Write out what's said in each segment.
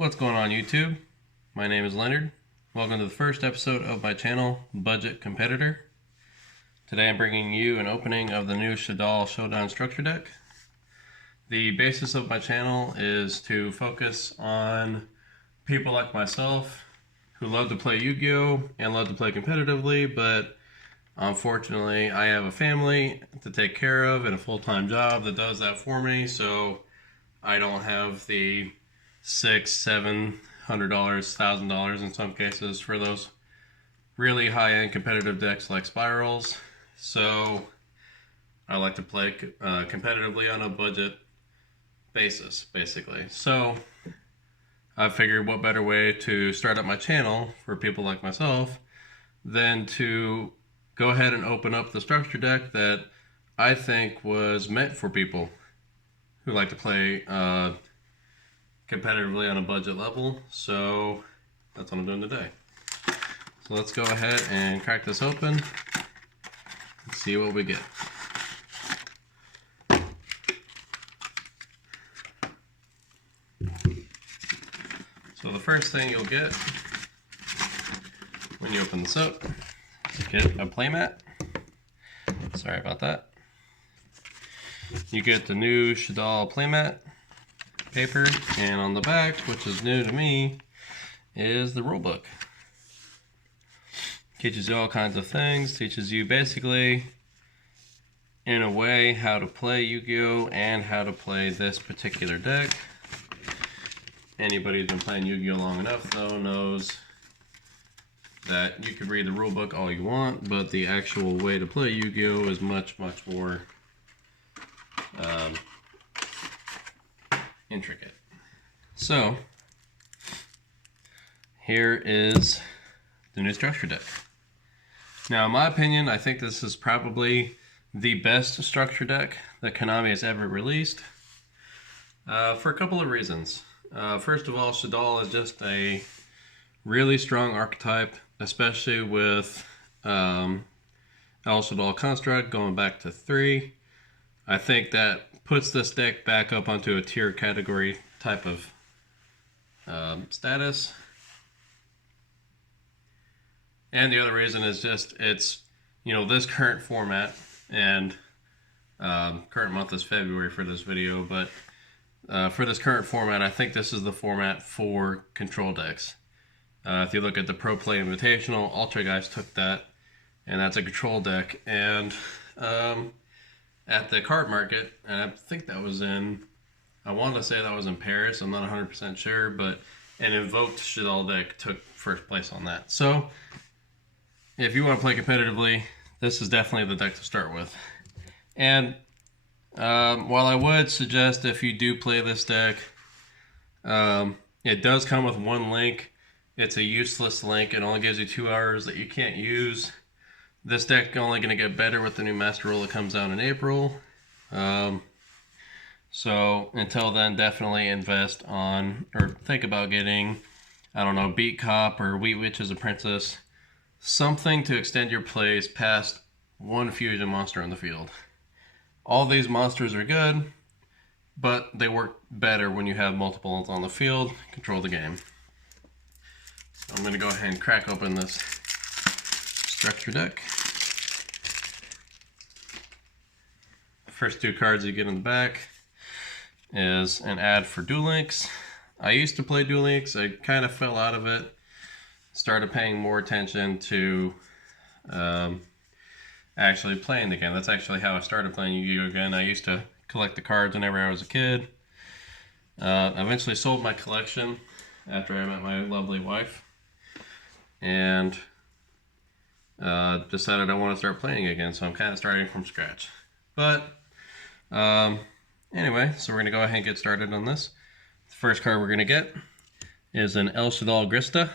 What's going on YouTube? My name is Leonard. Welcome to the first episode of my channel, Budget Competitor. Today I'm bringing you an opening of the new Shaddoll Showdown structure deck. The basis of my channel is to focus on people like myself who love to play Yu-Gi-Oh! And love to play competitively, but unfortunately I have a family to take care of and a full-time job that does that for me, so I don't have the $600, $700, $1,000 in some cases for those really high-end competitive decks like Spirals. So I like to play competitively on a budget basis, basically. So I figured what better way to start up my channel for people like myself than to go ahead and open up the structure deck that I think was meant for people who like to play competitively on a budget level. So that's what I'm doing today. So let's go ahead and crack this open and see what we get. So the first thing you'll get when you open this up, you get a playmat. Sorry about that. You get the new Shaddoll playmat paper, and on the back, which is new to me, is the rulebook. Teaches you all kinds of things, teaches you basically in a way how to play Yu-Gi-Oh! And how to play this particular deck. Anybody who's been playing Yu-Gi-Oh! Long enough though knows that you can read the rulebook all you want, but the actual way to play Yu-Gi-Oh! Is much more intricate. So here is the new structure deck. Now in my opinion, I think this is probably the best structure deck that Konami has ever released, for a couple of reasons. First of all, Shaddoll is just a really strong archetype, especially with El Shaddoll Construct going back to 3. I think that puts this deck back up onto a tier category type of status. And the other reason is just it's, this current format, and current month is February for this video, but for this current format, I think this is the format for control decks. If you look at the Pro Play Invitational, Ultra Guys took that, and that's a control deck. And at the card market, and I think that was I wanted to say that was in Paris, I'm not 100% sure, but an Invoked Shaddoll deck took first place on that. So if you want to play competitively, this is definitely the deck to start with. And while I would suggest if you do play this deck, it does come with one link. It's a useless link. It only gives you 2 hours that you can't use. This deck is only going to get better with the new Master Roll that comes out in April. So until then, definitely invest on, or think about getting, I don't know, Beat Cop or Wheat Witch as a Princess. Something to extend your plays past one fusion monster on the field. All these monsters are good, but they work better when you have multiples on the field. Control the game. So I'm going to go ahead and crack open this structure deck. First 2 cards you get in the back is an ad for Duel Links. I used to play Duel Links. I kind of fell out of it. Started paying more attention to actually playing the game. That's actually how I started playing Yu-Gi-Oh! Again. I used to collect the cards whenever I was a kid. I eventually sold my collection after I met my lovely wife, and decided I want to start playing again, so I'm kind of starting from scratch. But anyway, so we're going to go ahead and get started on this. The first card we're going to get is an El Shaddoll Grista.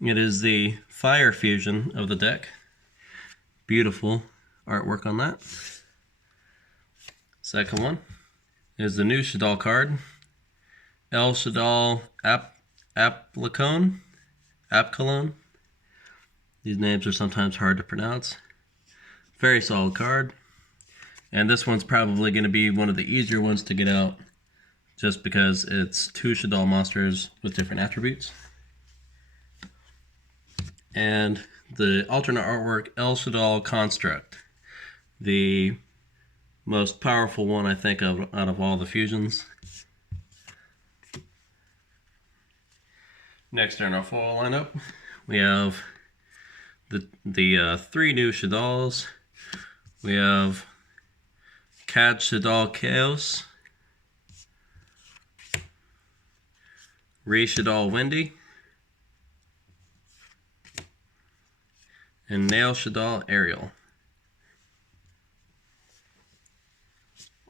It is the fire fusion of the deck. Beautiful artwork on that. Second one is the new Shaddoll card, El Shaddoll Apcalone. These names are sometimes hard to pronounce. Very solid card. And this one's probably going to be one of the easier ones to get out just because it's 2 Shaddoll monsters with different attributes. And the alternate artwork, El Shaddoll Construct, the most powerful one I think of out of all the fusions. Next in our foil lineup, we have the 3 new Shaddolls. We have Cad Shaddoll Chaos, Ray Shaddoll Windy, and Nail Shaddoll Ariel.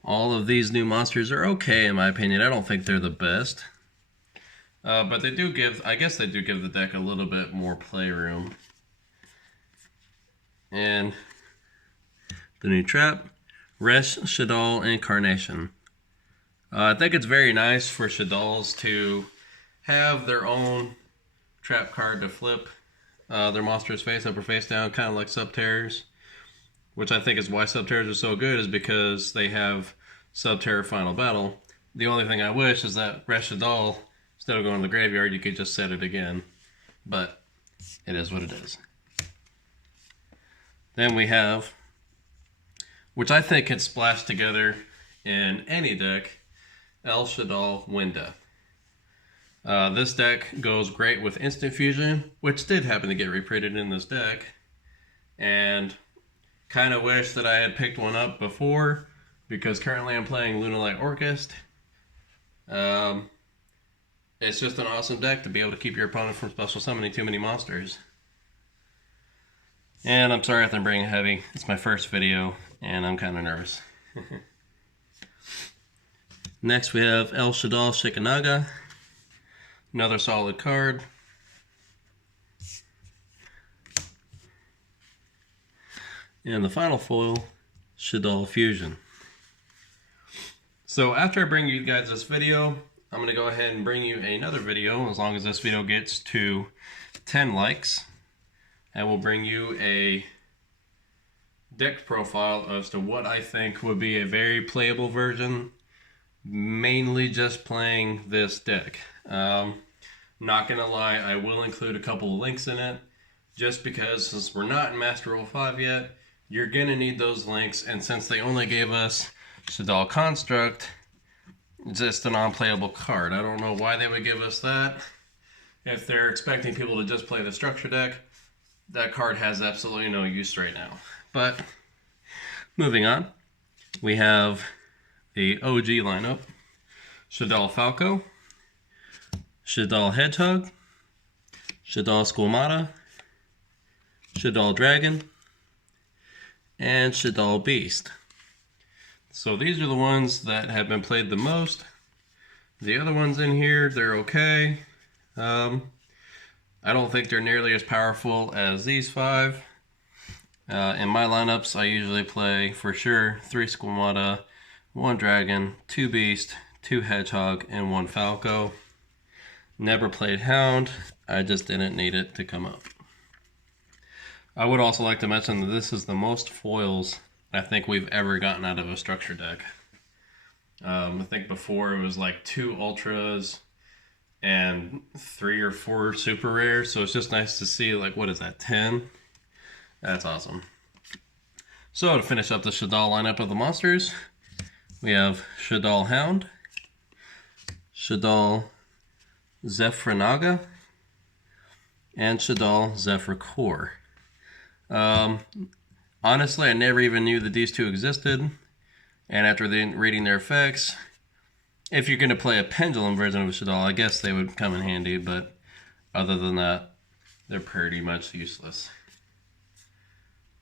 All of these new monsters are okay in my opinion. I don't think they're the best. But they do give, I guess they do give the deck a little bit more playroom. And the new trap, Resh Shaddoll Incarnation. I think it's very nice for Shaddolls to have their own trap card to flip their monsters face up or face down, kind of like Subterrors. Which I think is why Subterrors are so good, is because they have Subterror Final Battle. The only thing I wish is that Resh Shaddoll, instead of going to the graveyard, you could just set it again. But it is what it is. Then we have, which I think can splash together in any deck, El Shaddoll Winda. This deck goes great with Instant Fusion, which did happen to get reprinted in this deck. And kind of wish that I had picked one up before, because currently I'm playing Lunalight Orchest. It's just an awesome deck to be able to keep your opponent from special summoning too many monsters. And I'm sorry if I'm bringing heavy. It's my first video, and I'm kind of nervous. Next we have El Shaddoll Shikanaga. Another solid card. And the final foil, Shaddoll Fusion. So after I bring you guys this video, I'm going to go ahead and bring you another video, as long as this video gets to 10 likes. And we'll bring you a deck profile as to what I think would be a very playable version, mainly just playing this deck. Not gonna lie, I will include a couple of links in it, just because since we're not in Master Rule 5 yet, you're gonna need those links, and since they only gave us Shaddoll Construct, just an unplayable card. I don't know why they would give us that. If they're expecting people to just play the structure deck, that card has absolutely no use right now. But moving on, we have the OG lineup: Shaddoll Falco, Shaddoll Hedgehog, Shaddoll Squamata, Shaddoll Dragon, and Shaddoll Beast. So these are the ones that have been played the most. The other ones in here, they're okay. I don't think they're nearly as powerful as these 5. In my lineups, I usually play, for sure, 3 Squamata, 1 Dragon, 2 Beast, 2 Hedgehog, and 1 Falco. Never played Hound. I just didn't need it to come up. I would also like to mention that this is the most foils I think we've ever gotten out of a structure deck. I think before it was like 2 Ultras and 3 or 4 super rares, so it's just nice to see, like, what is that, 10? That's awesome. So to finish up the Shaddoll lineup of the monsters, we have Shaddoll Hound, Shaddoll Zephranaga, and Shaddoll Zephyr Core. Honestly, I never even knew that these 2 existed, and after reading their effects, if you're going to play a pendulum version of a Shaddoll, I guess they would come in handy, but other than that, they're pretty much useless.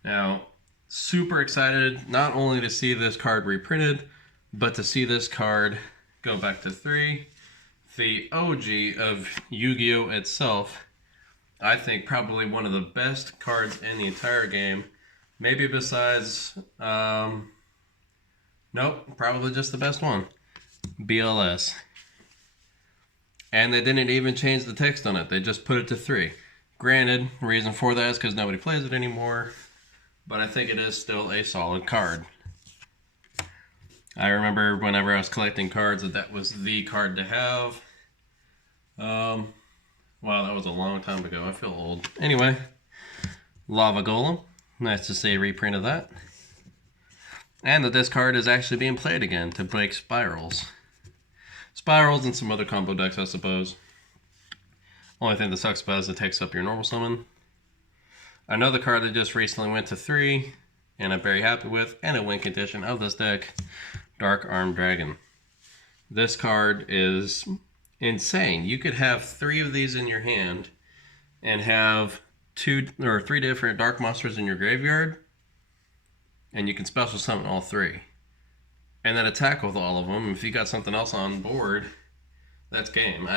Now, super excited not only to see this card reprinted, but to see this card go back to 3. The OG of Yu-Gi-Oh! Itself, I think probably one of the best cards in the entire game. Maybe besides, nope, probably just the best one. BLS. And they didn't even change the text on it. They just put it to 3. Granted, reason for that is because nobody plays it anymore, but I think it is still a solid card. I remember whenever I was collecting cards that was the card to have. Wow, that was a long time ago. I feel old. Anyway, Lava Golem. Nice to see a reprint of that. And that this card is actually being played again to break Spirals. Spirals and some other combo decks, I suppose. Only thing that sucks about it is it takes up your normal summon. Another card that just recently went to 3, and I'm very happy with, and a win condition of this deck, Dark Armed Dragon. This card is insane. You could have 3 of these in your hand and have 2 or 3 different dark monsters in your graveyard, and you can special summon all 3. And then attack with all of them. If you got something else on board, that's game.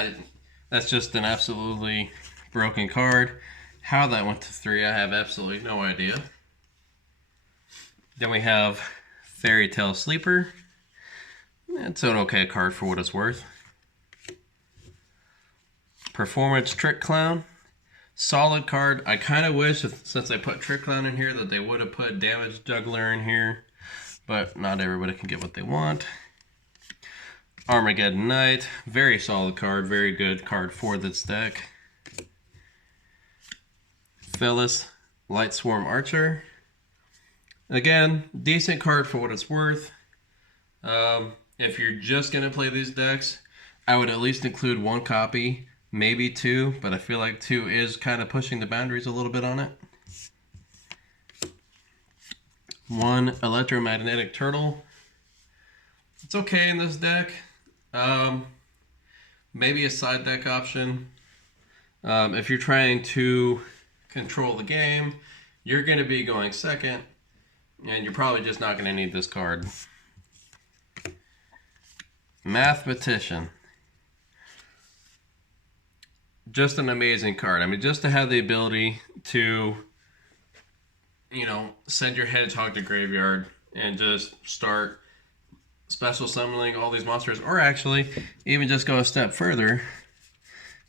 That's just an absolutely broken card. How that went to 3, I have absolutely no idea. Then we have Fairy Tale Sleeper. It's an okay card for what it's worth. Performance Trick Clown. Solid card. I kind of wish, since they put Trick Clown in here, that they would have put Damage Juggler in here. But not everybody can get what they want. Armageddon Knight. Very solid card. Very good card for this deck. Phyllis Light Swarm Archer. Again, decent card for what it's worth. If you're just going to play these decks, I would at least include 1 copy, maybe 2, but I feel like 2 is kind of pushing the boundaries a little bit on it. 1 Electromagnetic Turtle. It's okay in this deck. Maybe a side deck option. If you're trying to control the game, you're going to be going second, and you're probably just not going to need this card. Mathematician. Just an amazing card. I mean, just to have the ability to, send your Hedgehog to graveyard and just start special summoning all these monsters, or actually even just go a step further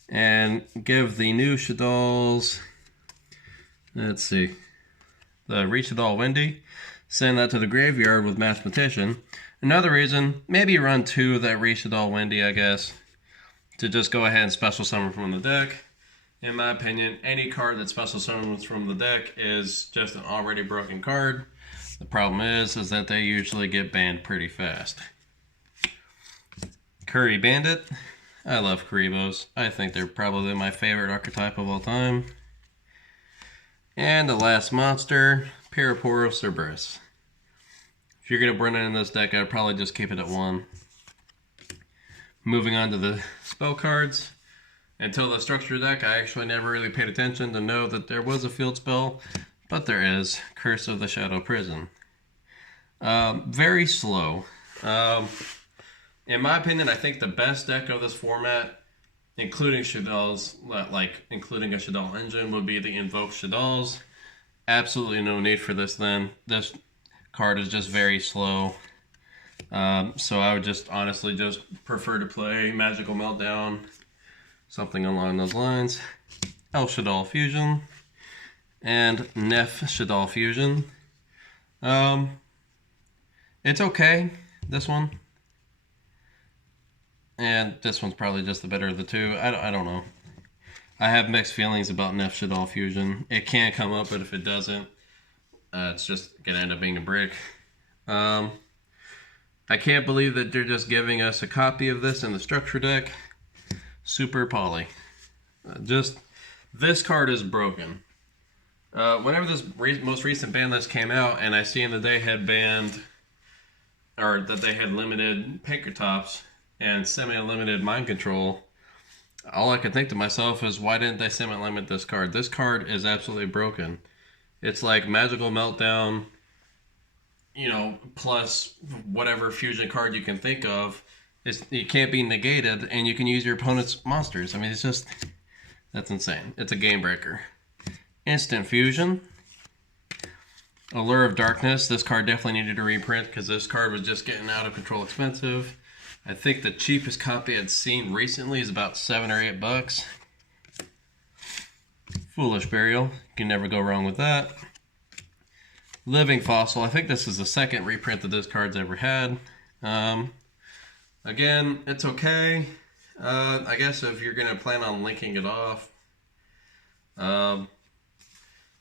and give the new Shaddolls, let's see, the Shaddoll Wendy, send that to the graveyard with Mathematician. Another reason, maybe run 2 of that Shaddoll Wendy, I guess, to just go ahead and special summon from the deck. In my opinion, any card that special summons from the deck is just an already broken card. The problem is that they usually get banned pretty fast. Curry Bandit. I love Karibos. I think they're probably my favorite archetype of all time. And the last monster, Piraporo Cerberus. If you're going to burn it in this deck, I'd probably just keep it at 1. Moving on to the spell cards. Until the structure deck, I actually never really paid attention to know that there was a field spell, but there is. Curse of the Shadow Prison. Very slow. In my opinion, I think the best deck of this format, including Shaddolls, including a Shaddoll engine, would be the Invoke Shaddolls. Absolutely no need for this then. This card is just very slow. So I would just honestly just prefer to play Magical Meltdown, something along those lines. Elf Shaddoll Fusion and Neff Shaddoll Fusion. It's okay, this one. And this one's probably just the better of the 2. I don't know. I have mixed feelings about Neff Shaddoll Fusion. It can come up, but if it doesn't, it's just going to end up being a brick. I can't believe that they're just giving us a copy of this in the structure deck. Super Poly. This card is broken. Whenever this most recent ban list came out, and I seen that they had banned, or that they had limited Pinkertops and semi-limited Mind Control, all I could think to myself is, why didn't they semi-limit this card? This card is absolutely broken. It's like Magical Meltdown, plus whatever fusion card you can think of. It can't be negated, and you can use your opponent's monsters. I mean, that's insane. It's a game breaker. Instant Fusion. Allure of Darkness. This card definitely needed a reprint because this card was just getting out of control expensive. I think the cheapest copy I'd seen recently is about $7 or $8. Foolish Burial. You can never go wrong with that. Living Fossil. I think this is the second reprint that this card's ever had. Again, it's okay. I guess if you're gonna plan on linking it off, then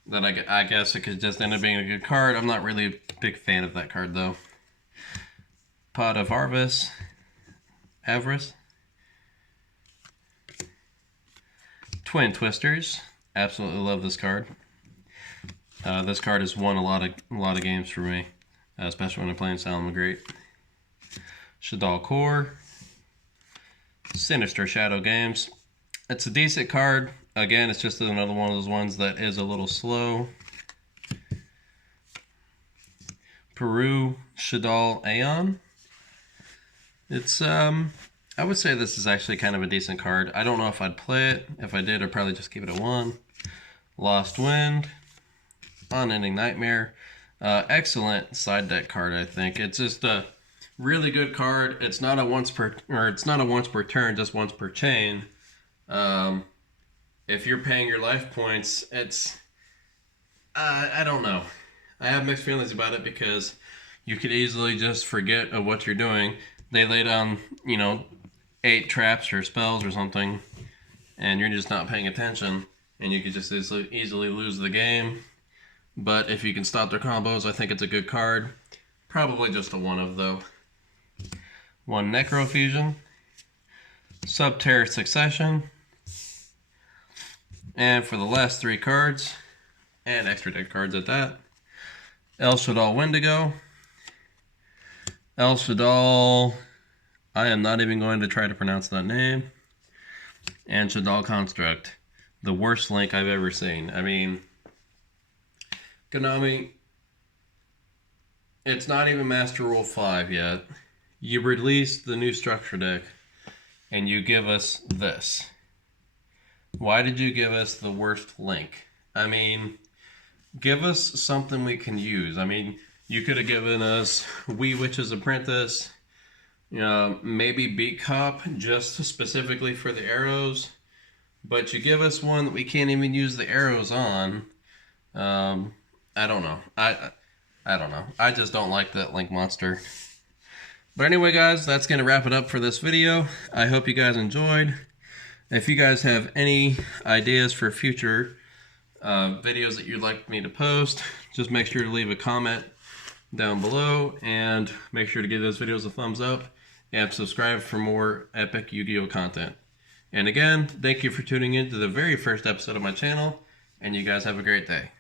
I guess it could just end up being a good card. I'm not really a big fan of that card though. Pot of Avarice. Twin Twisters. Absolutely love this card. This card has won a lot of games for me, especially when I'm playing Silent Great. Shaddoll Core. Sinister Shadow Games. It's a decent card. Again, it's just another one of those ones that is a little slow. Peru Shaddoll Aeon. It's I would say this is actually kind of a decent card. I don't know if I'd play it. If I did, I'd probably just give it a 1. Lost Wind. Unending Nightmare. Excellent side deck card, I think. It's just a really good card. It's not a once per turn, just once per chain. If you're paying your life points, it's I don't know. I have mixed feelings about it because you could easily just forget of what you're doing. They lay down, 8 traps or spells or something, and you're just not paying attention, and you could just easily lose the game. But if you can stop their combos, I think it's a good card. Probably just a 1 of though. 1 Necrofusion. Subterror Succession. And for the last 3 cards, and extra deck cards at that, El Shaddoll Wendigo. El Shaddoll, I am not even going to try to pronounce that name. And Shaddoll Construct, the worst link I've ever seen. I mean, Konami, it's not even Master Rule 5 yet. You released the new structure deck, and you give us this. Why did you give us the worst link? I mean, give us something we can use. I mean, you could have given us Wee Witch's Apprentice, maybe Beat Cop, just specifically for the arrows. But you give us one that we can't even use the arrows on. I don't know. I don't know. I just don't like that link monster. But anyway, guys, that's going to wrap it up for this video. I hope you guys enjoyed. If you guys have any ideas for future videos that you'd like me to post, just make sure to leave a comment down below, and make sure to give those videos a thumbs up and subscribe for more epic Yu-Gi-Oh content. And again, thank you for tuning in to the very first episode of my channel, and you guys have a great day.